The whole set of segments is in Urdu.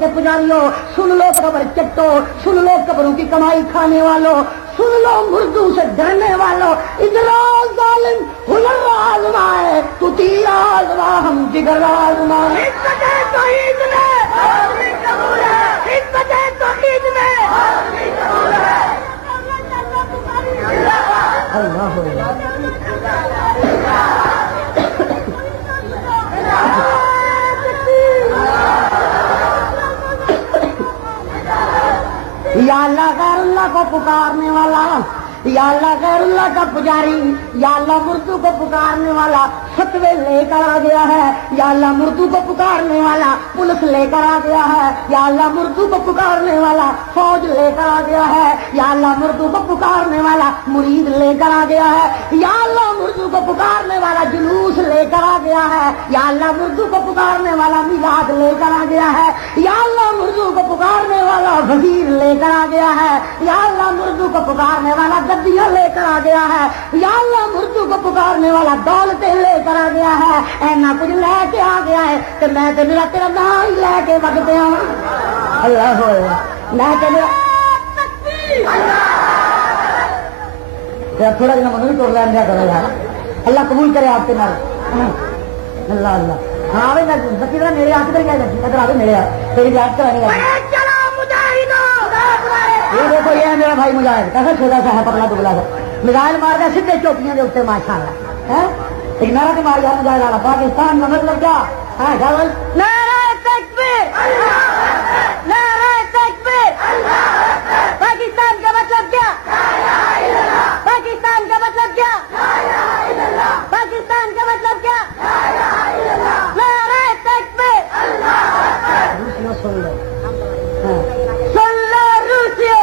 کے پجاریوں، سن لو قبر چٹو، سن لو قبروں کی کمائی کھانے والوں، سن لو مردوں سے ڈرنے والوں، ادھر ظالم ہنر آزمائے تو تیر آزما ہم جگر آزمائے. عزت توحید میں عزت توحید میں اللہ یا اللہ غیر اللہ کو پکارنے والا، یا اللہ غیر اللہ کا پجاری، یا اللہ مردوں کو پکارنے والا فتوے لے کر آ گیا ہے، یا اللہ مردوں کو پکارنے والا پولیس لے کر آ گیا ہے، یا اللہ مردوں کو پکارنے والا فوج لے کر آ گیا ہے، یا اللہ مردوں کو پکارنے والا مرید لے کر آ گیا ہے، یا اللہ مردوں کو پکارنے والا جلوس لے کر آ گیا ہے، یا اللہ مردوں کو پکارنے والا میلاد لے کر آ گیا ہے، یا اللہ مردوں کو پکارنے والا وزیر لے کر آ گیا ہے، یا اللہ مردوں کو پکارنے والا گدیاں لے کر آ گیا ہے، یا اللہ مردوں کو پکارنے والا دولتیں لے کر آ گیا ہے. اینا کچھ لے کے آ گیا ہے کہ میں تو میرا تیرا نام ہی لے کے وقت ہوں. اللہ ہوئے میں تو میرا تھوڑا جنا منہ بھی توڑ لیا کرو یار. اللہ قبول کرے آپ کے نال. اللہ اللہ ہاں بھائی بچی میرے ہاتھ کر کے ادھر آگے میرے ہاتھ تیری یاد کرانے لگا. یہ دیکھو یہ ہے میرا بھائی مجاہد، کیسا چھوٹا سا ہے پتلا دبلا سا، میزائل مار دیا سیدھے چوکیاں کے اتنے ماشاء اللہ. ایک نعرہ کے مار گیا مجاہد والا پاکستان کا مطلب کیا ہے؟ نعرہ تکبیر، نعرہ تکبیر. پاکستان کا مطلب کیا؟ پاکستان کا مطلب کیا؟ پاکستان کا مطلب کیا؟ نعرہ تکبیر. سن لو روسیو،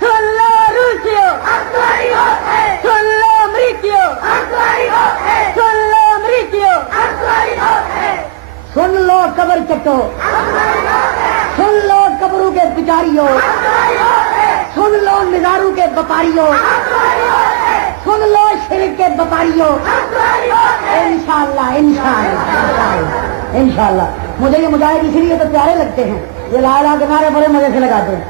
سن لو روسیو، سن لو امریکیو، سن لو امریکیو، سن لو قبر چٹو، سن لو قبروں کے پجاریوں، سن لو نظاروں کے بپاریوں، سن لو شرک کے بپاریوں. انشاءاللہ انشاءاللہ انشاءاللہ. مجھے یہ مجاہد اس لیے تو پیارے لگتے ہیں، یہ لا الہ کے نعرے بڑے مزے سے لگاتے ہیں.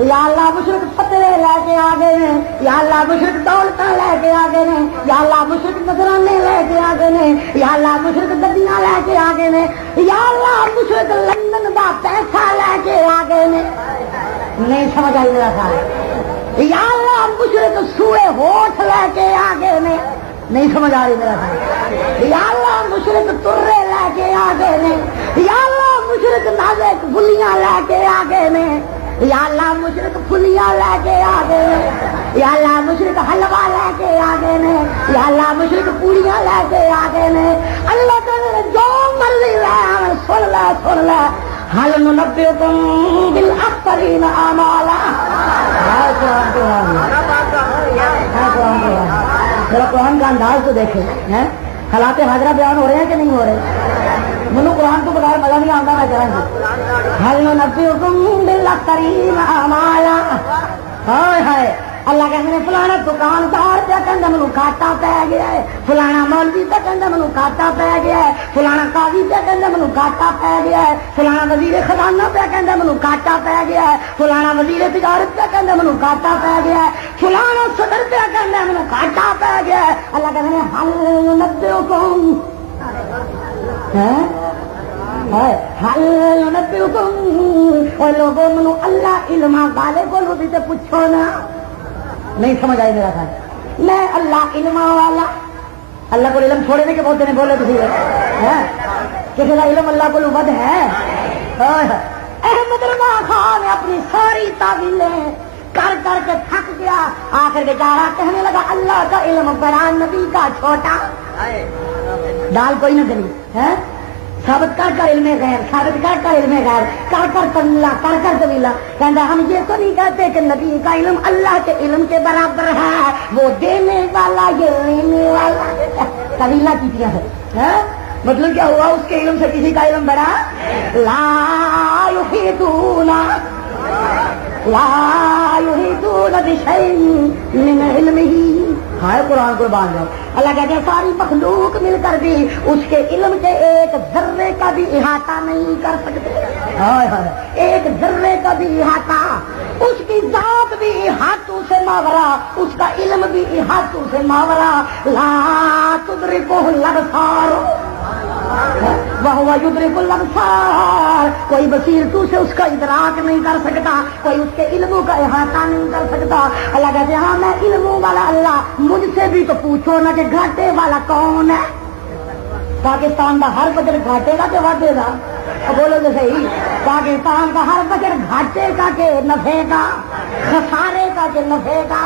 یا اللہ مشرک فتوے لے کے آ گئے ہیں، یا اللہ مشرک دولتیں لے کے آ گئے ہیں، یا اللہ مشرک نذرانے لے کے آ گئے ہیں، یا اللہ مشرک گڈیاں لے کے آ گئے ہیں، یا اللہ مشرک لندن کا پیسہ لے کے آ گئے ہیں. نہیں سمجھ آئی میرا خیال. یا اللہ مشرک سوئے ہوٹھ لے کے آ گئے ہیں. نہیں سمجھ آ رہی میرا خیال. یا اللہ مشرک ترے لے کے آ گئے ہیں، یا اللہ مشرک نازک گلیاں لے کے آ گئے ہیں، یا اللہ مشرک پھلیاں لے کے آ گئے ہیں، یا اللہ مشرک حلوہ لے کے آ گئے ہیں، یا اللہ مشرک پوڑیاں لے کے آ گئے ہیں. اللہ تعالی جو مرضی لے سن لے سن لے. حل ننبئکم بالاخسرین اعمالا. میرا قرآن کا انداز تو دیکھے حالات حاضرہ بیان ہو رہے ہیں کہ نہیں ہو رہے؟ منو قرآن تو بغیر مزہ نہیں آتا. میں کہہ رہا حل ننبئکم بالاخسرین اعمالا. ہائے ہائے اللہ کہتے ہیں فلانا دکاندار پہ کہندا مینوں گھاٹا پی گیا ہے، فلانا مولوی پہ کہندا مینوں گھاٹا پی گیا ہے، فلانا قاضی پہ کہندا مینوں گھاٹا پی گیا ہے، فلانا وزیر خزانہ پہ کہندا مینوں گھاٹا پی گیا ہے، فلانا وزیر تجارت پہ کہندا مینوں گھاٹا پی گیا ہے، فلانا صدر پہ کہندا مینوں گھاٹا پی گیا ہے. اللہ کہتے ہیں حل ننبئکم حل ننبئکم. اور لوگوں منو اللہ علم والے کو بھی تو پوچھو نا. نہیں سمجھ آئی میرا خیال. میں اللہ علم والا. اللہ کو علم چھوڑنے کے بولتے نہیں بولے کسی کسی کا علم اللہ کو ود ہے. احمد رضا خان نے اپنی ساری تعویلیں کر کر کے تھک گیا، آخر کے جا کہنے لگا اللہ کا علم بڑا نبی کا چھوٹا. دال کوئی نہ چلی ثابت کر کر علم غیر، ثابت کر کر علم غیر، کر کر طویلہ، کر کر طویلہ. کہتا ہم یہ تو نہیں کہتے کہ نبی کا علم اللہ کے علم کے برابر ہے، وہ دینے والا یہ لینے والا. طویلہ کیتیاں ہے مطلب کیا ہوا؟ اس کے علم سے کسی کا علم بڑا لا یحیطون بشیء من علمہ. ہائے قرآن کو باندھ جاؤ. اللہ کہتے ہیں ساری مخلوق مل کر بھی اس کے علم کے ایک ذرے کا بھی احاطہ نہیں کر سکتے. ایک ذرے کا بھی احاطہ، اس کی ذات بھی احاطوں سے ماورا، اس کا علم بھی احاطوں سے ماورا، لا تدرکہ الابصار وہو یدرک الابصار، کوئی بصیر تو سے اس کا ادراک نہیں کر سکتا، کوئی اس کے علموں کا احاطہ نہیں کر سکتا۔ اللہ کہتے ہیں ہاں میں علموں والا اللہ، مجھ سے بھی تو پوچھو نا کہ گھاٹے والا کون ہے؟ پاکستان کا ہر بجٹ گھاٹے کا کہ واٹے کا؟ بولو تو صحیح، پاکستان کا ہر بجٹ گھاٹے کا کہ نفے کا، خسارے کا کہ نفے کا؟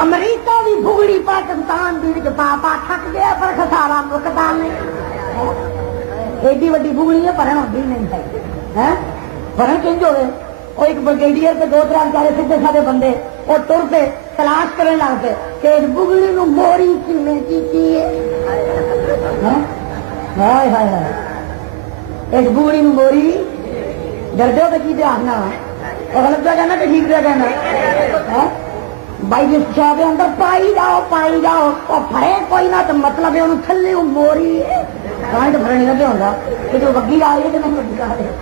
امریکہ بھی بگڑی پاکستان بھی پاپا تھک گیا پر خسارا مکتا نہیں، ایڈی وڈی بگڑی ہے پر ہوتی نہیں چاہیے، پر کنج ہوئے وہ ایک بریگیڈیئر کے 2-3 چارے سیدھے سادے بندے وہ ٹر پہ تلاش کرنے لگ پے کہ اس بگڑی نو موری کیویں کی ہائے ہائے ہائے، اس بگڑی نو موری ڈردے ہو کی آخنا اور غلط پہ کہنا کہ ٹھیک پہ کہنا بھائی جس شاہ کے اندر پائی جاؤ اور پھڑے کوئی نہ تو مطلب ہے انہوں تھلے موری کہاں تو پھڑنے لگے ہوگا کہ جو وگی آ رہی ہے کہ نہیں وگی آ رہی ہے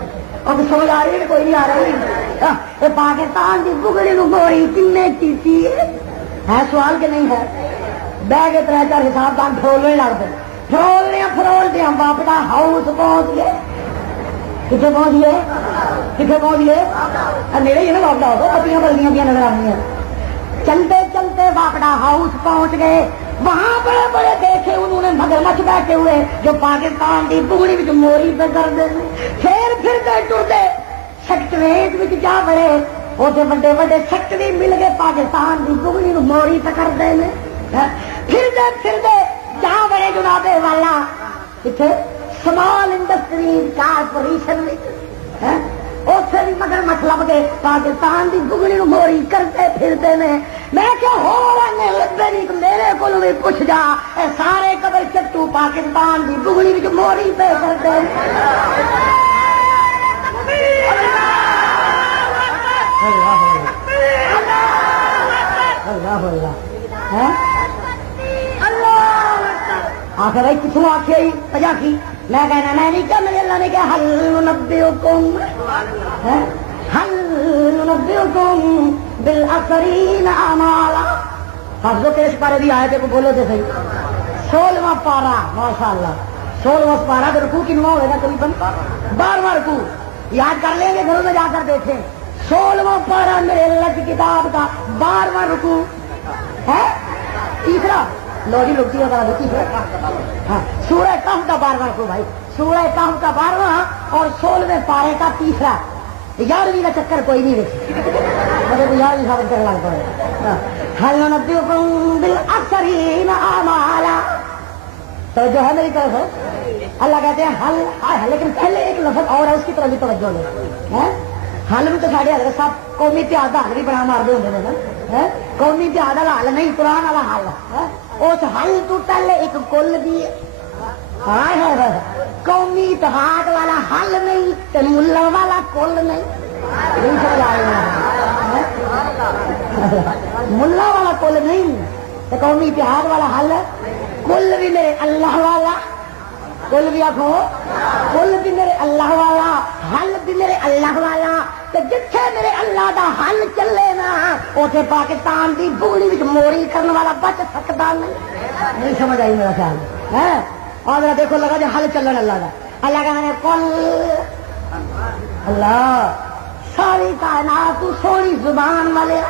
اور سمجھ آ رہی ہے کوئی نہیں آ رہی۔ پاکستان کی بگڑی نو موری کن کی ہے سوال کے نہیں ہے؟ بہ کے 3-4 حساب دان فرولنے لگ پے، فرول دیا باپڑا ہاؤس پہنچ گئے، کتنے پہنچ گئے میرے ہی نا باپڑا ہو پتیاں بلدیاں دیا نظر آئی ہیں، چلتے چلتے باپڑا ہاؤس پہنچ گئے، وہاں بڑے بڑے دیکھے انہوں نے مگرمچھ بیٹھے ہوئے جو پاکستان کی بگڑی میں موری پہ کر دے، پھر ٹرتے سیکٹریٹ میں جا بڑے اتنے بڑے بڑے سیکٹری مل گئے پاکستان کی بگڑی موری پہ کر دے، پھر جا بڑے جنابے والا اتنے سمال انڈسٹریز کارپوریشن اسے بھی مگر مطلب گئے پاکستان کی بگڑی موری کرتے پھرتے نے، میں کیا ہو لگے نہیں میرے کو بھی پوچھ جا اے سارے قبر چٹو پاکستان کی بگڑی موری پہ کرتے آخر بھائی کچھ آخیا ہی پجا کی میں کہنا میں نہیں کیا میرے اللہ نے کیا حل ننبئکم بالاخسرین اعمالا، حفظ و پیش پارے دی آیت کو بولو تو صحیح، 16واں پارا ماشاء اللہ 16واں پارا تو رکوع کی نماز ہوگا تقریباً 12واں رکوع یاد کر لیں گے گھروں میں جا کر دیکھیں، 16واں پارا میرے اللہ کی کتاب کا 12واں رکوع ہے، تیسرا لو جی لوٹی ہوگا تیسرا ہاں سورہ کہف کا 12واں رکوع بھائی، سورہ کہف کا 12واں اور 16ویں پارے کا تیسرا، 11ویں کا چکر کوئی نہیں دیکھ مطلب 11ویں ثابت کرنے لگ پڑے، حل ننبئکم بالاخسرین اعمالا، تو جو ہے میری طرف اللہ کہتے ہیں حل، لیکن پہلے ایک لفظ اور ہے اس کی طرف بھی توجہ لے، حل بھی تو ساڑھے حضرت صاحب قومی اتحاد حل بھی بنا مار دے ہوتے ہیں، قومی اتحاد والا حل نہیں قرآن والا حل، اس حل تو پہلے ایک کل بھی قومی اتحاد والا حل نہیں تو ملا والا کل نہیں، ملا والا کل نہیں تو قومی اتحاد والا حل، کل بھی میرے اللہ والا، کل بھی آخو کل بھی میرے اللہ والا، حل بھی میرے اللہ والا، تو جتھے میرے اللہ دا حل چلے نا اسے پاکستان کی بگڑی موری کرنے والا بچ سکتا نہیں سمجھ آئی میرا خیال ہے، اور میرا دیکھو لگا جو حل چلن اللہ کا، اللہ کا کل اللہ ساری کائنات سونی زبان والے،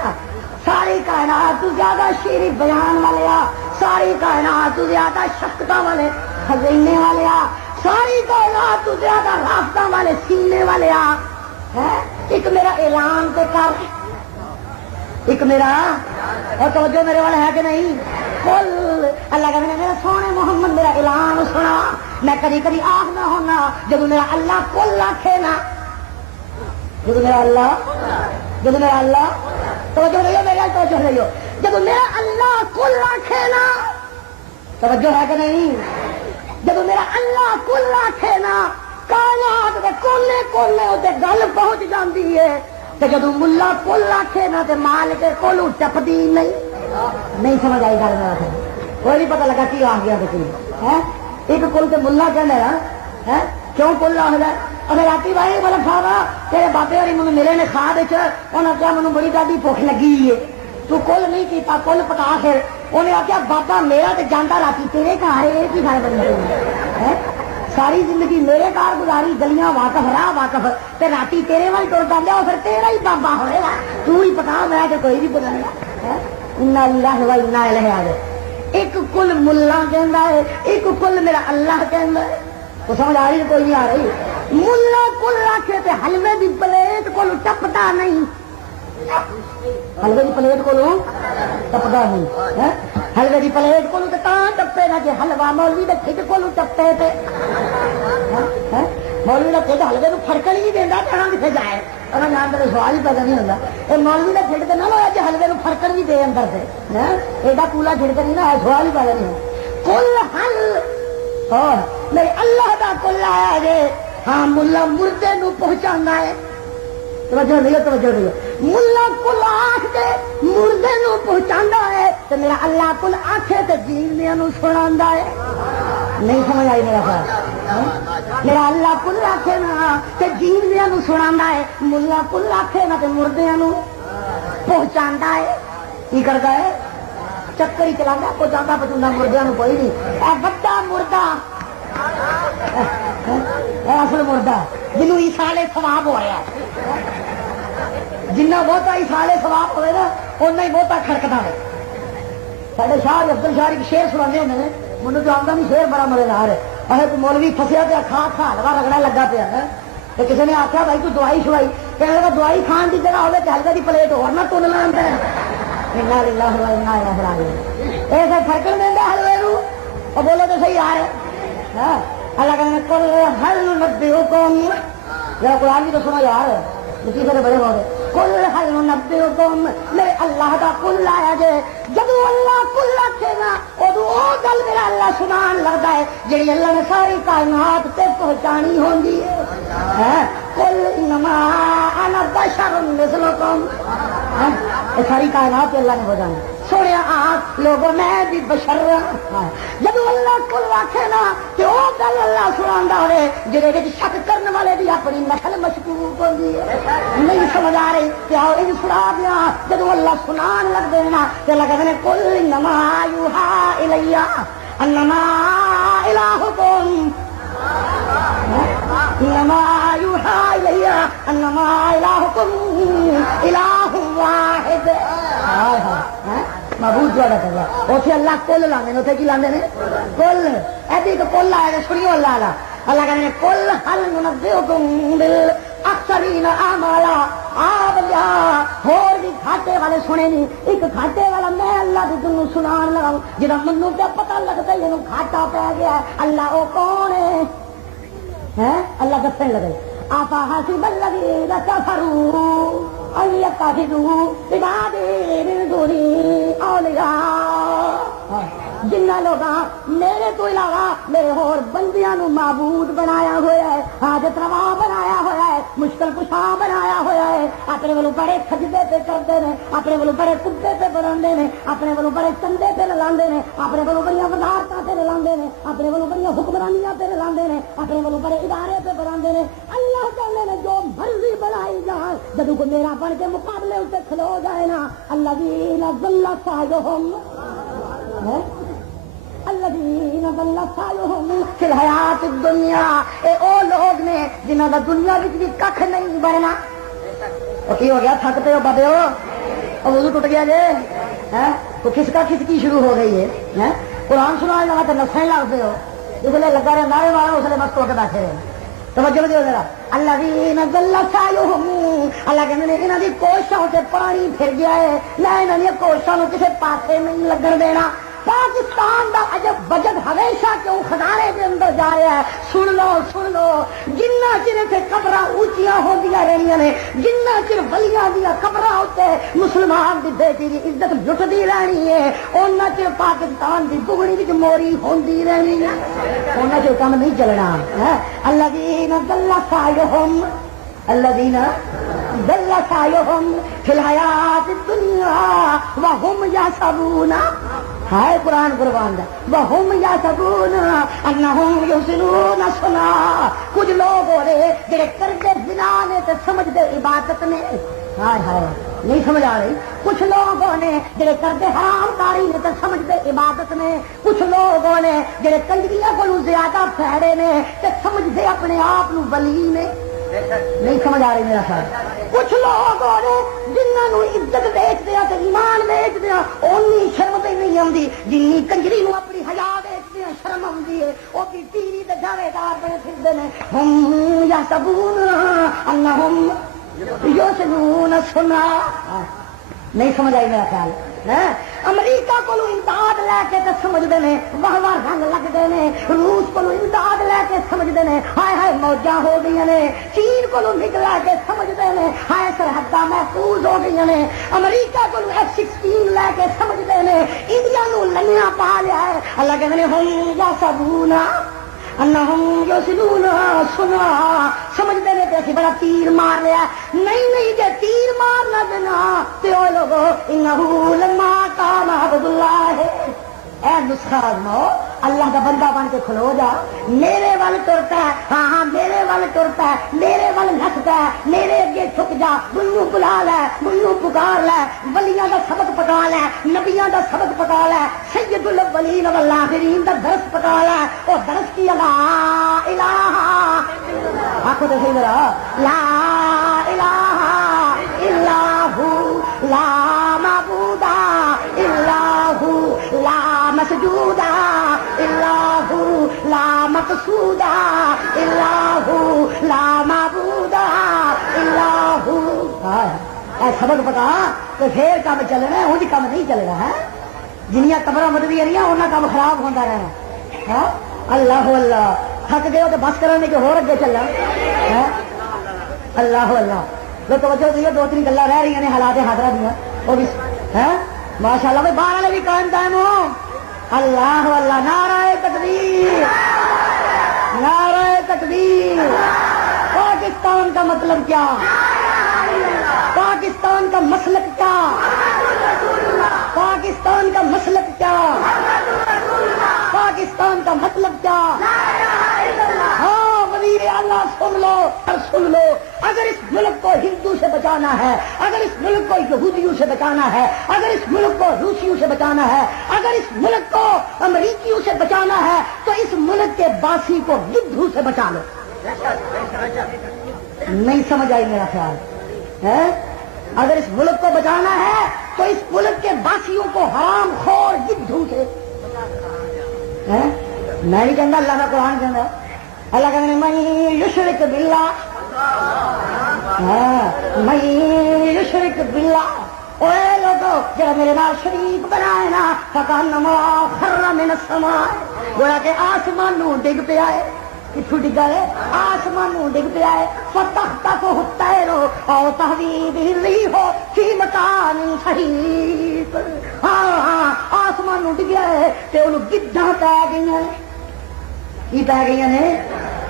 ساری کائنات زیادہ شیریں بیان والے، ساری کائنات زیادہ شفقت والے خزینے والے، ساری کائنات زیادہ راستہ والے سینے والے، ایک میرا اعلان تو کر، ایک میرا اور توجہ میرے والے ہے کہ نہیں، کل اللہ کا میرا سونے محمد میرا اعلان سنا، میں کبھی کبھی آخ نہ ہونا جب میرا اللہ کل آخے نا، جب میرا اللہ توجہ نہیں ہو میرا توجہ نہیں ہو، جب میرا اللہ کل آخے نا توجہ ہے کہ نہیں، جب میرا اللہ کل آخے نا کائنات کے کونے کونے تے گل پہنچ جاتی ہے، تو جب ملا کل آخے نا تو مال کے کول ٹپتی نہیں سمجھ آئی گل میرا کوئی نہیں پتا لگا کی آ گیا کچھ ایک کل تو ملا کہنا ہے کیوں کل آخر اگر رات بھائی والا کھاوا تیرے بابے اور مجھے ملے نے کھا دے انہیں کیا مجھے بڑی ڈاڈی بھوک لگی ہے تو کل نہیں کیتا کل پکا پھر انہیں آخیا بابا میرا تو جانا راتی تیرے گھر یہ کی گھر بنی ساری زندگی میرے گھر گزاری گلیاں واقف راہ واقف تے راتی تیرے وال ٹر جانا پھر تیرا ہی بابا ہوئے گا تو ہی پکا میں تو کوئی بھی پتا نہیں انا للہ و انا الیہ راجعون ایک کل ملا کہندا ہے ایک کل میرا اللہ کہندا ہے تو سمجھ آ رہی کوئی نہیں آ رہی ملا کل رکھے تے حلوے دی پلیٹ کو ٹپتا نہیں حلوے کی پلیٹ کو ٹپتا نہیں حلوے کی پلیٹ کو ٹپے نہ جی حلوا مولوی کے کھڈ کو ٹپے پہ مولوی کا کھڈ حلوے کو فرقل نہیں دینا کہاں کتنے جائے اور جان میرے سوال ہی پیدا نہیں ہوتا یہ مولوی کا کھڈ تو نہ لویا جی حلوے کو فرقل بھی دے اندر سے ایڈا کولا کھڈ نہیں نا سوال ہی پیدا نہیں ہو کل حل میرے اللہ کا کل آیا جی ہاں ملا مردے نو پہنچانا ہے توجہ نہیں ہے توجہ نہیں ہے ملا کل آخ کے مردے نو پہنچانا ہے تو میرا اللہ کل آخے تو جیویاں نو سنا ہے نہیں سمجھ آئی میرا خیال میرا اللہ کل آخے نا تو جیویاں نو سنا ہے ملا کل آخے نا تو مردیاں نو پہنچانا ہے کی کرتا ہے چکر ہی چلا کو جانا پچھا مردیاں نو کوئی نہیں اے بڑا مردہ اصل مردہ جنوں ایسالے ثواب ہو رہا ہے جنہ بہتا ایسالے ثواب ہوئے نا اُنہ ہی بہتا کھڑکتا ہے سارے شاہ عبدل شاہ کی شیر سنانے ہوتے ہیں مجھے جو آمدہ نہیں شیر بڑا مزیدار ہے اگر مولوی پھسیا پیا کھا کھا حلوا رگڑا لگا پیا ہے تو کسی نے آخیا بھائی تو دوائی شوائی کہنے لگا دوائی کھان کی جگہ ہوگی حلوے کی پلیٹ اور نہ تن لانتا ہے ایسا فرق نہیں دینا حلوے کو اور بولو تو صحیح آ رہے اللہ کہنے کل حل نبئکم یا قرآن بھی تو سنا یار لطیفے بڑے ہو گئے کل حل نبئکم میرے اللہ کا کل آیا جے جدو اللہ کل رکھے گا ادو وہ گل میرا اللہ سنان لگتا ہے جی اللہ نے ساری کائنات تے پہنچانی ہوندی ہے کل انما انا بشر مثلکم ساری کائنات اللہ نے پہنچانی سونے آپ لوگوں میں بھی بشر جب اللہ کل واقع نا کہ وہ گل اللہ سنا ہوئے جہے شک کرنے والے بھی اپنی نسل مشکوک ہوتی ہے نہیں سمجھ آ رہی کیا سنا دیا جب اللہ سنان لگ دینا تو لگتے ہیں کل انما یوحا الیہ انما الہکم انما یوحا الیہ انما الہکم الہ واحد معبود جو کر رہا اتنے اللہ کل لانے اتنے کی لانے کل ایسی تو کل آیا سنیو اللہ اللہ کہنے کل حل ننبئکم بالاخسرین اعمالا آپ جا ہور بھی کھاٹے والے سنے نہیں ایک کھاٹے والا میں اللہ بھی تنوں سنان لگاؤں جہاں منو کیا پتہ لگتا ہے یہ کھاٹا پہ گیا ہے اللہ وہ کون ہے اللہ دسنے لگے آپا حسب الذین کفروا ان یتخذوا عبادی من دونی اولیاء جنہ لوگاں میرے تو علاوہ میرے اور بندیاں نو معبود بنایا ہوا ہے حاجت روا بنایا ہوا ہے مشکل کشا بنایا ہوا ہے اپنے والوں بڑے سجدے پہ کرتے ہیں اپنے والوں بڑے کتے پہ بناندے نے اپنے والوں بڑے چندے پہ لاندے نے اپنے والوں بڑی وزارتاں پہ لاندے نے اپنے والوں بڑی حکمرانیاں پہ لاندے نے اپنے والوں بڑے ادارے پہ بناندے نے اللہ کہنے نے جو مرضی بنائی جائے جب کو میرا بن کے مقابلے اسے کھلو جائے نا الذین ضل سعیہم الذین ضل سعیہم فی الحیات الدنیا اے او لوگ نے جنہاں دا دنیا وچ بھی ککھ نہیں بننا او کی ہو گیا تھک پے ہو بابے ہو او وضو ٹوٹ گیا جے تو کھسکا کھسکی شروع ہو گئی ہے قرآن سنانے لگا تو نسیں لگ پے ہو جس لئے لگا رہے نعرے مارا اس لیے مست ہو کے بیٹھے رہے توجہ دیو ذرا الذین ضل سعیہم اللہ کہندے نے انہاں دی کوششوں تے پانی پھر گیا ہے نہ انہاں دی کوششوں نوں کسے پاسے نہیں لگن دینا پاکستان دا عجب بجٹ ہمیشہ کیوں خزانے کے اندر جا رہا ہے سن لو جنہ چر اتنے قبر اونچیاں ہوندیاں رہنیاں نے جنہ چر ولیاں دیا قبر اتنے مسلمان دی بیٹی دی عزت لٹتی رہنی ہے اُنہ چر پاکستان دی بگڑی وچ موری ہوندی رہنی ہے اُنہ چر کم نہیں چلنا الذین ضل سعیہم الذین ضل سعیہم فی الحیات الدنیا وہم یحسبون ہائے قرآن قربان دا وہم یحسبون انہم یحسنون صنعا، کچھ لوگ ہو رہے جڑے کردے زنا نے تے سمجھدے عبادت نے، ہائے ہائے نہیں سمجھ آ رہی. کچھ لوگوں نے جڑے کرتے حرام کاری نے تے سمجھدے عبادت نے، کچھ لوگوں نے جڑے کنجریاں کولوں زیادہ پھیڑے نے تے سمجھدے اپنے آپ نو ولی نے. نہیں سمجھ آ رہی میرا خیال. کچھ لوگ اور جنہوں عزت بیچتے ہیں ایمان بیچتے ہیں اونی شرم بھی نہیں آتی جنی کنجری نو اپنی حیا بیچتے ہیں شرم آتی ہے. وہ بھی تیری تے جاوے دار بنے پھرتے ہیں. ہم یحسبون انہم یحسنون صنعا. نہیں سمجھ آئی میرا خیال. امریکہ کو امداد لے کے تو سمجھتے ہیں واہ واہ رنگ لگتے ہیں. روس کو امداد لے کے سمجھتے ہیں ہائے ہائے موجاں ہو گئی نے. چین کو نک لے کے سمجھتے ہیں ہائے سرحداں محفوظ ہو گئی نے. امریکہ کو F-16 لے کے سمجھتے ہیں انڈیا نو لنیا پا لیا ہے. اللہ کہتے ہیں ہم یحسبون انہم یحسنون صنعا. سمجھتے ہیں کہ اسی بڑا تیر مار لیا. نہیں نہیں جے تیر مار نہ دینا تے او لوگو انہو لما کان عبد اللہ. اے نسخہ آزماؤ اللہ کا بندہ بن کے کھلو جا. میرے وال ٹرتا ہے ہاں ہاں میرے وال ٹرتا ہے میرے وال نستا ہے میرے اگے چھک جا. منو بلا لے منو پکار لے. ولیاں دا سبق پکا لے نبیاں دا سبق پکا لے. سید الاولین والآخرین دا درس پکا لے. او درس کی لا الہ آخو تو صحیح میرا لا الہ الا ہو لا معبود الا ہو لا مسجود الا ہو لا مقصود الا ہو لا معبود الا ہو. اے سبق پکا تو پھر کام چلنا انج کام نہیں چلنا ہے. جنیاں قبراں مددیاں رہی انہاں کام خراب ہوتا رہنا. اللہ اللہ تھک گئے ہو تو بس کرنے کے ہور اگے چلنا. اللہ اللہ تو توجہ دیئے دو تین گلا رہ رہی ہیں حالات حاضرہ دیا وہ بھی ماشاء اللہ بھائی باہر والے بھی قائم دائم ہو. اللہ اللہ نعرہ تکبیر نعرہ تکبیر. پاکستان کا مطلب کیا؟ پاکستان کا مسلک کیا؟ پاکستان کا مسلک کیا؟ پاکستان کا مطلب کیا؟ ہاں وزیر اعلیٰ سن لو اور سن لو. اگر اس ملک کو ہندو سے بچانا ہے اگر اس ملک کو یہودیوں سے بچانا ہے اگر اس ملک کو روسیوں سے بچانا ہے اگر اس ملک کو امریکیوں سے بچانا ہے تو اس ملک کے باسی کو گدھوں سے بچا لو. نہیں سمجھ آئی میرا خیال ہے. اگر اس ملک کو بچانا ہے تو اس ملک کے باسیوں کو حرام خور گدھوں سے. میں نہیں کہنا اللہ کا قرآن کہنا. اللہ کہنا میں یشرک باللہ میں یشرک باللہ. اے لوگو جڑا میرے نال شریک بنائے نا فکانما خر من السماء گویا کہ آسمان نو ڈگ پیا ہے. کتوں ڈگا ہے؟ آسمان نو ڈگ پیا ہے. فتخطفہ الطیر او تہوی بہ الريح فی مکان صحیح. ہاں ہاں آسمان نو ڈگیا ہے تے انہوں گدھاں پی گئی ہیں. کی پی گئی نے؟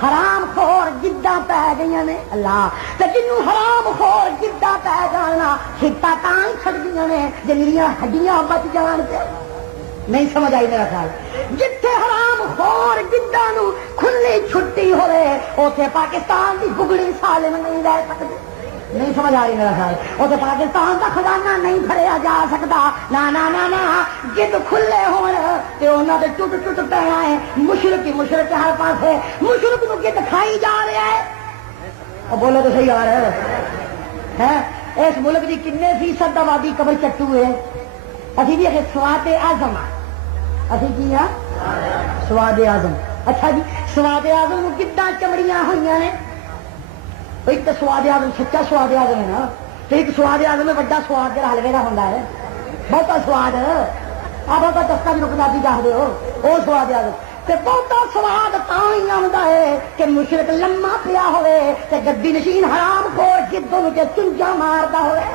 حرام خور گدھاں پی گئی نے. اللہ تے جنوں حرام خور گدھاں پی جانا ہٹا تاں چھڑ گئی نے جنیاں ہڈیاں بچ جان تے. نہیں سمجھ آئی میرا خیال. جتھے حرام خور گدھاں نو کھلی چھٹی ہوئے اوتھے پاکستان دی بگڑی سالم نہیں رہ سکتی. نہیں سمجھ آ رہی میرا خیال. اوتھے پاکستان دا خزانہ نہیں بھریا جا سکتا. نا نا نا نا جد کھلے ہون تے انہاں دے ٹوٹ ٹوٹ پینا ہے. مشرق ہی مشرق ہر پاسے مشرق نو گد کھائی جا رہا ہے. اور بولو تو صحیح آ رہا ہے. اس ملک دی کنے فیصد آبادی قبر چٹو ہے. اسی بھی سواد اعظم اسی کی ہاں سواد اعظم. اچھا جی سواد اعظم کتنا چمڑیاں ہوئی نے. ایک تو سواد اعظم سچا سواد اعظم ہے نا. تو ایک سواد اعظم میں بڑا سواد جہاں حلوے کا ہوتا ہے بہتا سواد. آپ کا دستا بھی پنجابی چاہتے ہو وہ سواد اعظم. بہتا سواد تھی آتا ہے کہ مشرق لما پیا ہوئے تے گدی نشین حرام خور گدھوں کے چنجا مارتا ہوئے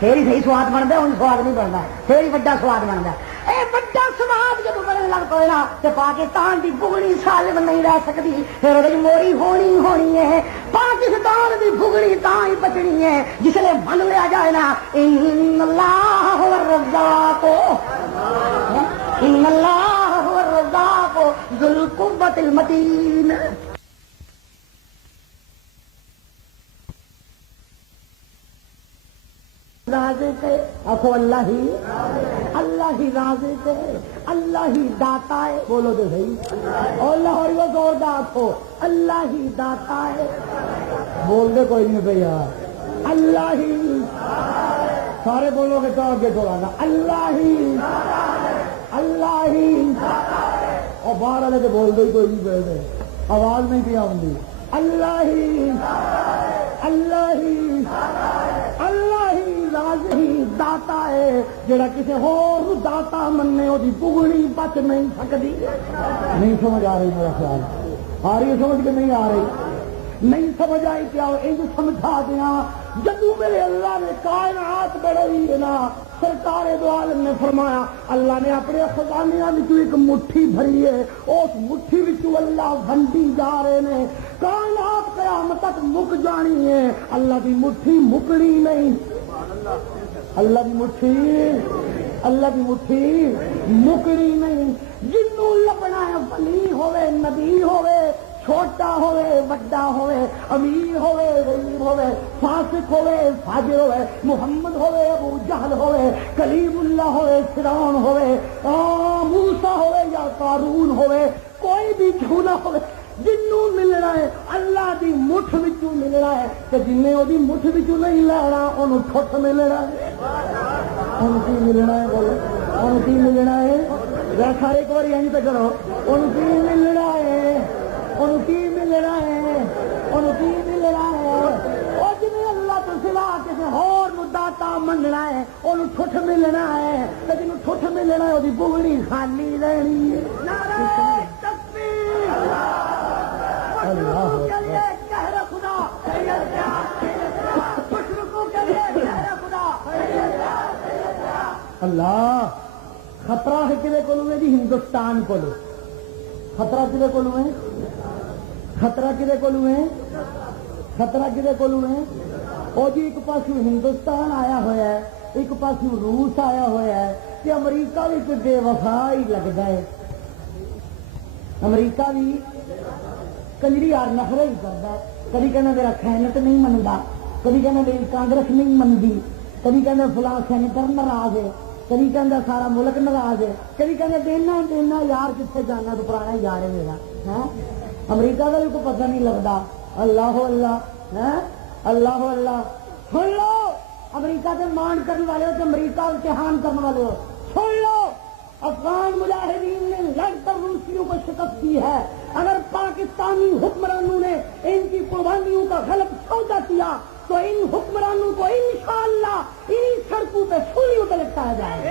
پھر ہی صحیح سواد بنتا. ان سواد نہیں بنتا پھر ہی بڑا سواد بنتا. اے بڑا سواد جب بننے لگ پے نا تو پاکستان کی بگڑی سالم نہیں رہ سکتی. پھر وہ موری ہونی ہونی ہے. پاکستان کی بگڑی تاں ہی بچنی ہے جس لیے من لیا جائے نا ان اللہ هو الرزاق. ان اللہ هو الرزاق ذو القوة المتین. رازق ہے آخو اللہ ہی رازق ہے، اللہ ہی داتا ہے. بولو تو صحیح اور لاہور وہ زوردار ہو، اللہ ہی داتا ہے. بول دے کوئی نہیں پہ یار. اللہ ہی سارے بولو گے تو آگے تھوڑا نا. اللہ ہی اور باہر والے تو بول دے کوئی نہیں پہ دے، آواز نہیں پہ آؤں. اللہ ہی راز ہی داتا ہے جڑا کسی ہور داتا مننے وہ بگڑی بچ نہیں سکتی. نہیں سمجھ آ رہی میرا خیال آ رہی ہے سمجھ کے نہیں آ رہی نہیں سمجھ آئی کیا ان سمجھا دیا. جدو میرے اللہ نے کائنات بڑھائی ہے نا، سرکار دو عالم نے فرمایا اللہ نے اپنے خزانیاں وچوں ایک مٹھی بھری ہے، اس مٹھی وچوں اللہ ونڈی جا رہے نے. کائنات قیامت تک مک جانی ہے، اللہ دی مٹھی مکڑی نہیں. اللہ دی مٹھی مکڑی نہیں. جنوں لبنا ہے ولی ہوئے نبی ہوئے، چھوٹا ہوئے وڈا ہوئے، امیر ہوئے غریب ہوئے، فاسق ہوئے فاجر ہوئے، محمد ہوئے ابو جہل ہوئے، کلیم اللہ ہوئے فرعون ہوئے، موسیٰ ہوئے یا قارون ہوئے، کوئی بھی جھولا ہوئے، جنوں ملنا ہے اللہ دی مٹھ وچوں ملنا ہے. تے جنہیں وہ مٹھ وچوں نہیں لینا انہوں ٹھٹ ملنا ہے. ان کی ملنا ہے بولو ان کی ملنا ہے. سارے ایک بار یہیں پہ کرو. ان کی ملنا ہے ان کی ملنا ہے ان کی ملنا ہے. اور جنہیں اللہ تو سوا کسی ہور نو داتا مننا ہے انہوں ٹھٹ ملنا ہے. تے جنہوں ٹھٹ ملنا ہے وہ بگڑی خالی رہنی ہے. نعرہ تکبیر اللہ اللہ. خطرہ ہے کدے کولو ہے جی ہندوستان کولو. خطرہ کدے کولو ہے؟ خطرہ کدے کولو ہے؟ خطرہ کدے کولو ہے؟ اور جی ایک پاسو ہندوستان آیا ہوا ہے، ایک پاسو روس آیا ہوا ہے، کہ امریکہ بھی کوئی بے وفا ہی لگتا ہے. امریکہ بھی کنجری یار نخرے ہی کرتا ہے. کبھی کہنا میرا خیانت نہیں منتا، کبھی کہنا میری کانگریس نہیں منتی، کبھی کہنا فلاں سینیٹر ناراض ہے، کبھی کہنا سارا ملک ناراض ہے، کبھی کہنا دینا یار کتنے جانا تو پرانا یار ہے میرا. امریکہ کا بھی کوئی پتہ نہیں لگتا. اللہ اللہ اللہ. سن لو امریکہ سے مان کرنے والے ہو کہ امریکہ امتحان کرنے والے ہو. سن لو افغان مجاہدین نے لڑ کر روسیوں کو شکست دی ہے. اگر پاکستانی حکمرانوں نے ان کی قربانیوں کا غلط سودا کیا تو ان حکمرانوں کو انشاءاللہ انہی سڑکوں پہ سولیوں پہ لٹکایا جائے گا.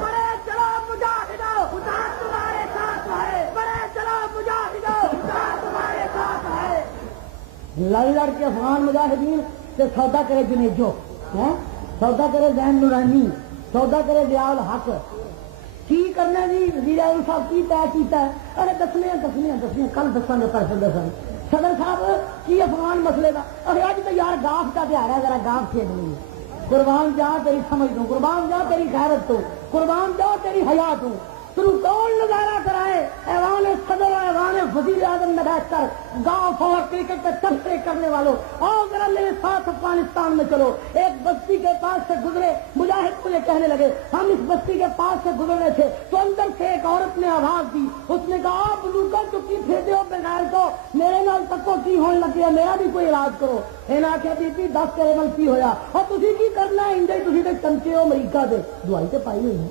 بڑے چلو مجاہدو خدا تمہارے ساتھ ہے، بڑے چلو مجاہدو خدا تمہارے ساتھ ہے. لڑ کے افغان مجاہدین سے سودا کرے جنیجو، سودا کرے ذہن نورانی، سودا کرے دیال حق. کی کرنا جی وزیر اعظم صاحب کی طے کیتا ہے؟ ارے دسنیاں کل دساں گے پرسوں دساں. صدر صاحب کی افغان مسئلے کا ارے اج تو یار گاف کا تہوار ہے، ذرا گاف کھیلنی ہے. قربان جا تیری سمجھ دوں، قربان جا تیری غیرت تو، قربان جا تیری حیا تو. تو کون نظارہ کرائے ایوان صدر اور ایوان وزیر اعظم میں بیٹھ کر گاؤں اور کرکٹ پہ تبصرے کرنے والوں اور ذرا میرے ساتھ افغانستان میں چلو. ایک بستی کے پاس سے گزرے، مجاہد مجھے کہنے لگے ہم اس بستی کے پاس سے گزر رہے تھے تو اندر سے ایک عورت نے آواز دی. اس نے کہا آپ لوگوں چکی پھرتے ہو بغیر کو میرے نال تکو کی ہونے لگی ہے، میرا بھی کوئی علاج کرو. اینا کیا بی 10 کریمل کی ہویا اور تھی کی کرنا ہے انجے تھی تو چمچے ہو امریکہ دے دوائی سے پائی ہوئی ہے.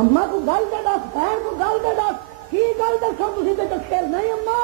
اما کو گل دے دس، بہن کو گل دے دس، کی گل دسو تھی تو کھیل نہیں اما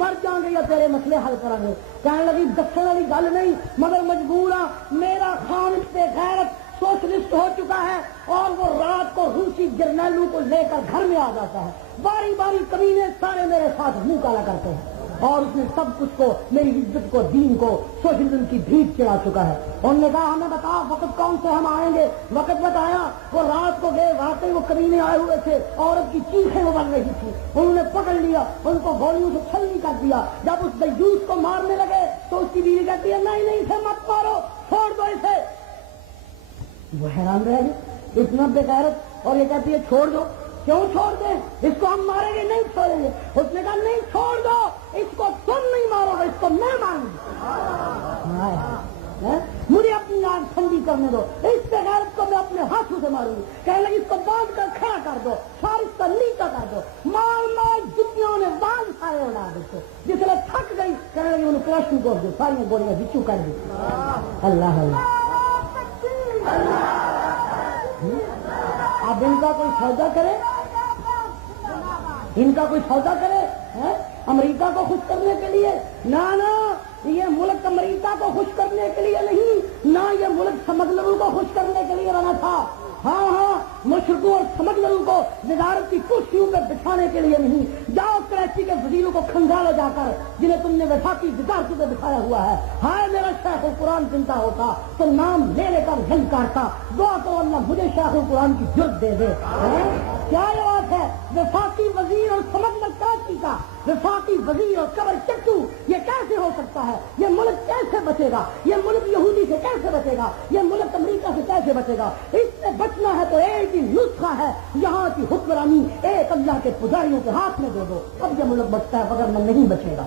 مر جان گے یا تیرے مسئلے حل کریں گے. کہنے لگی دسنے والی گل نہیں مگر مجبور ہاں، میرا خان پہ غیرت سوشلسٹ ہو چکا ہے اور وہ رات کو روسی جرنیلوں کو لے کر گھر میں آ جاتا ہے. باری باری کمینے سارے میرے ساتھ منہ کالا کرتے ہیں اور اس نے سب کچھ کو، میری عزت کو، دین کو، سوشلزم کی بھیک چڑھا چکا ہے. انہوں نے کہا ہمیں بتا وقت کون سے ہم آئیں گے. وقت بتایا، وہ رات کو گئے، واقعی وہ کمینے آئے ہوئے تھے، عورت کی چیخیں ابل رہی تھی. انہوں نے پکڑ لیا، ان کو گولیوں سے چھلنی کر دیا. جب اس دیوس کو مارنے لگے تو اس کی بیوی کہتی ہے نہیں اسے مت مارو، چھوڑ دو اسے. وہ حیران رہ گئے، اتنا بے غیرت اور یہ کہتی ہے چھوڑ دو. کیوں چھوڑ دیں؟ اس کو ہم ماریں گے. نہیں چھوڑیں گے. اس نے کہا نہیں چھوڑ دو, اس کو تم نہیں مارو گے, اس کو میں ماروں گی. مجھے اپنی آنکھ ٹھنڈی کرنے دو, اس پہ غیرت کو میں اپنے ہاتھوں سے ماروں گی. کہنے لگی اس کو باندھ کر کھڑا کر دو, فارس کا نیچا کر دو. مار مار جتیوں نے باندھ سارے اڑا دیتے. جس نے تھک گئی کہنے لگی انہیں کلاشن کو دو, ساری گولیاں بچو کر دی. اللہ اللہ. اب ان کا کوئی سودا کرے, ان کا کوئی سودا کرے امریکہ کو خوش کرنے کے لیے؟ نہ یہ ملک امریکہ کو خوش کرنے کے لیے نہیں, نہ یہ ملک سمگلروں کو خوش کرنے کے لیے بنا تھا. ہاں مشرقوں اور سمگلروں کو وزارت کی کرسیوں پہ بٹھانے کے لیے نہیں. جاؤ کراچی کے وزیروں کو کھنگالو جا کر, جنہیں تم نے وفاقی وزارتوں پہ بٹھایا ہوا ہے. ہائے میرا شیخ القرآن چنتا ہوتا تو نام لے لے کر جھل کاٹتا. دعا کرو اللہ مجھے شیخ القرآن کی جرت دے دے. کیا یہ بات ہے؟ وفاقی وزیر اور سمگلر کراچی کا وفاقی وزیر اور قبر چٹو, یہ کیسے ہو سکتا ہے؟ یہ ملک کیسے بچے گا؟ یہ ملک یہودی سے کیسے بچے گا؟ یہ ملک امریکہ سے کیسے بچے گا؟ اس سے بچنا ہے تو ایک ہی نسخہ ہے, یہاں کی حکمرانی ایک اللہ کے پجاریوں کے ہاتھ میں دے دو, اب یہ ملک بچتا ہے, وگرنہ نہیں بچے گا.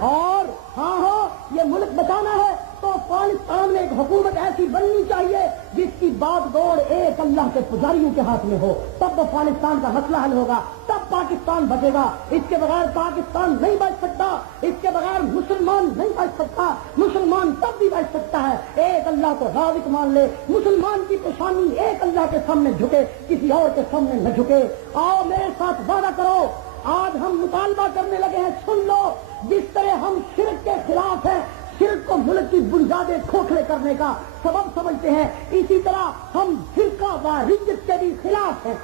اور ہاں یہ ملک بچانا ہے تو افغانستان میں ایک حکومت ایسی بننی چاہیے جس کی بات دوڑ ایک اللہ کے پجاریوں کے ہاتھ میں ہو. تب افغانستان کا مسئلہ حل ہوگا, تب پاکستان بچے گا. اس کے بغیر پاکستان نہیں بچ سکتا, اس کے بغیر مسلمان نہیں بچ سکتا. مسلمان تب بھی بچ سکتا ہے ایک اللہ کو رازق مان لے, مسلمان کی پیشانی ایک اللہ کے سامنے جھکے, کسی اور کے سامنے نہ جھکے. آؤ میرے ساتھ وعدہ کرو, آج ہم مطالبہ کرنے لگے ہیں. سن لو, جس طرح ہم شرک کے خلاف ہیں, شرک کو ملک کی بنیادیں کھوکھلے کرنے کا سبب سمجھتے ہیں, اسی طرح ہم فرقہ واریت کے بھی خلاف ہیں.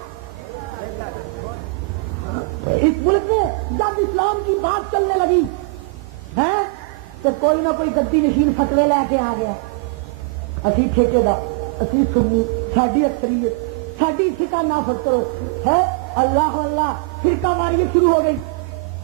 اس ملک میں جب اسلام کی بات چلنے لگی ہے تو کوئی نہ کوئی گدی نشین فتوے لے کے آ گیا. اسی ٹھیکیدار, اسی سنی, ساری اکثریت, ساری فرقہ نافرمان کرو ہے. اللہ اللہ, فرقہ واریت شروع ہو گئی.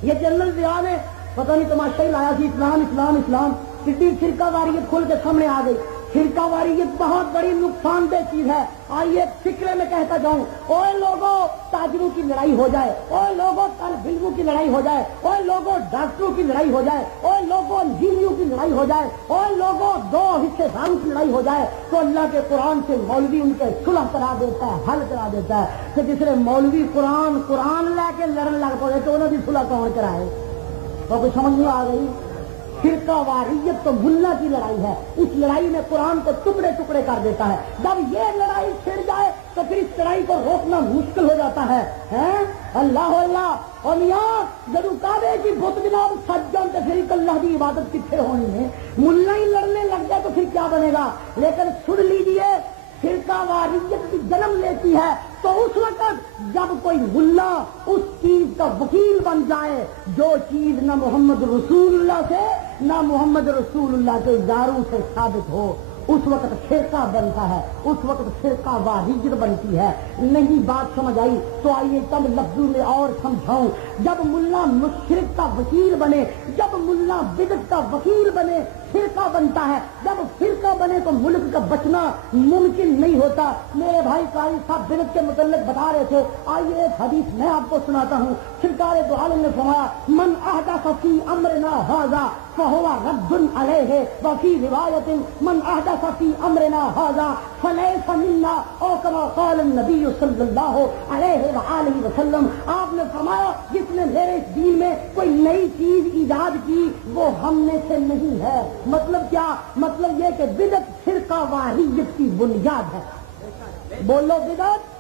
یہ جنرل ضیاء نے پتہ نہیں تماشا ہی لایا سی, اسلام اسلام اسلام, کسی فرقہ واریت کھل کے سامنے آ گئی. فرقہ واریت بہت بڑی نقصان دہ چیز ہے. آئیے فکرے میں کہتا جاؤں, اوے لوگوں تاجروں کی لڑائی ہو جائے, اوے لوگوں طالب علموں کی لڑائی ہو جائے, اوے لوگوں ڈاکٹروں کی لڑائی ہو جائے, اوے لوگوں انجینئروں کی لڑائی ہو جائے, اوے لوگوں دو حصے داروں کی لڑائی ہو جائے, تو اللہ کے قرآن سے مولوی ان کے صلح کرا دیتا ہے, حل کرا دیتا ہے. کہ جس نے مولوی قرآن لے کے لڑن لگ پڑے تو انہوں نے صلح کون کرائے؟ تو کوئی سمجھ نہیں آ گئی. فرقہ واریت تو ملا کی لڑائی ہے, اس لڑائی میں قرآن کو ٹکڑے ٹکڑے کر دیتا ہے. جب یہ لڑائی چھڑ جائے تو پھر اس لڑائی کو روکنا مشکل ہو جاتا ہے. اللہ اللہ. اور یہاں جب کعبے کی بت بنا سج جانتے پھر اللہ کی عبادت کتنے ہونی ہے. ملا ہی لڑنے لگ جائے تو پھر کیا بنے گا؟ لیکن سن لیجیے, فرقہ واریت کی جنم لیتی ہے تو اس وقت جب کوئی ملا اس چیز کا وکیل بن جائے جو چیز نہ محمد رسول اللہ سے نہ محمد رسول اللہ کے اداروں سے ثابت ہو, اس وقت فرقہ بنتا ہے, اس وقت فرقہ واریت بنتی ہے. نہیں بات سمجھ آئی تو آئیے چند لفظوں میں اور سمجھاؤں. جب ملا مشرک کا وکیل بنے, جب ملا بدعت کا وکیل بنے, فرقہ بنتا ہے. جب فرقہ بنے تو ملک کا بچنا ممکن نہیں ہوتا. میرے بھائی قاری صاحب بدعت کے متعلق بتا رہے تھے, آئیے ایک حدیث میں آپ کو سناتا ہوں. سرکار دو عالم نے فرمایا, من احدث فی امرنا ھذا فهو رد علیہ, وفی روایت من احدث فی امرنا ھذا فلیس منا, او کما قال النبی صلی اللہ علیہ وآلہ وسلم. آپ نے فرمایا جس نے میرے اس دین میں کوئی نئی چیز ایجاد کی وہ ہم میں سے نہیں ہے. مطلب کیا؟ مطلب یہ کہ بدعت فرقہ واریت کی بنیاد ہے. بولو, بدعت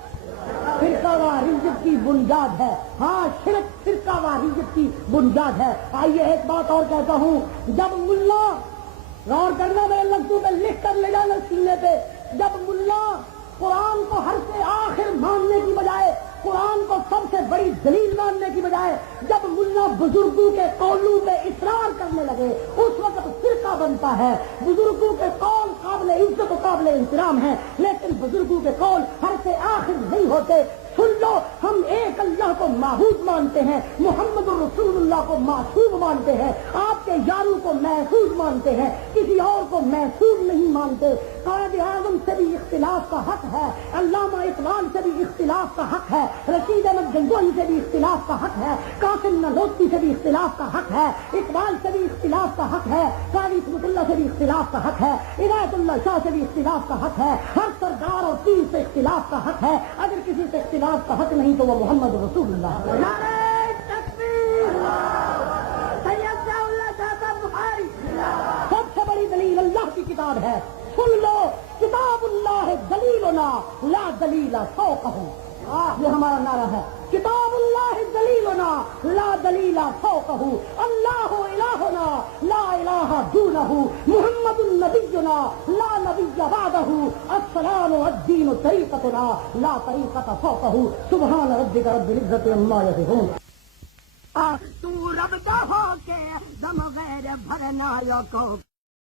فرقہ واریت کی بنیاد ہے. ہاں, شرک فرقہ واریت کی بنیاد ہے. آئیے ایک بات اور کہتا ہوں, جب ملا, غور کرنا میرے لفظوں میں لکھ کر لے جانا سینے پہ, جب ملا قرآن کو ہر سے آخر ماننے کی بجائے, قرآن کو سب سے بڑی دلیل ماننے کی بجائے جب ملا بزرگوں کے قولوں پہ اصرار کرنے لگے, اس وقت فرقہ بنتا ہے. بزرگوں کے قول قابل عزت و قابل احترام ہیں, لیکن بزرگوں کے قول ہر سے آخر نہیں ہوتے. سن لو, ہم ایک اللہ کو معبود مانتے ہیں, محمد رسول اللہ کو معصوم مانتے ہیں. آپ کے کے یاروں کو محفوظ مانتے ہیں، کسی اور کو محفوظ نہیں مانتے۔ قائد اعظم سے بھی اختلاف کا حق ہے، علامہ اقبال سے بھی اختلاف کا حق ہے، رشید احمد گنگوہی سے بھی اختلاف کا حق ہے، قاسم نانوتوی سے بھی اختلاف کا حق ہے، اقبال سے بھی اختلاف کا حق ہے، قاضی اسمت اللہ سے بھی اختلاف کا حق ہے، عنایت اللہ شاہ سے بھی اختلاف کا حق ہے، ہر سردار اور پیر سے اختلاف کا حق ہے۔ اگر کسی سے اختلاف کا حق نہیں تو وہ محمد رسول اللہ ہے۔ نعرہ تکبیر، سید ضیاء اللہ شاہ صاحب بخاری۔ سب سے بڑی دلیل اللہ کی کتاب ہے، سن لو، کتاب اللہ دلیلنا لا دلیل فوقہ، یہ ہمارا نعرہ ہے، کتاب اللہ دلیلنا لا دلیل فوقہ، اللہ الہنا لا الہ دونہ، محمد نبینا لا نبی بعدہ، السلام والدین طریقتنا لا طریقت فوقہ، سبحان ربک رب العزت عما یصفون۔ تو رب کا ہو کے دم غیر بھرنا کو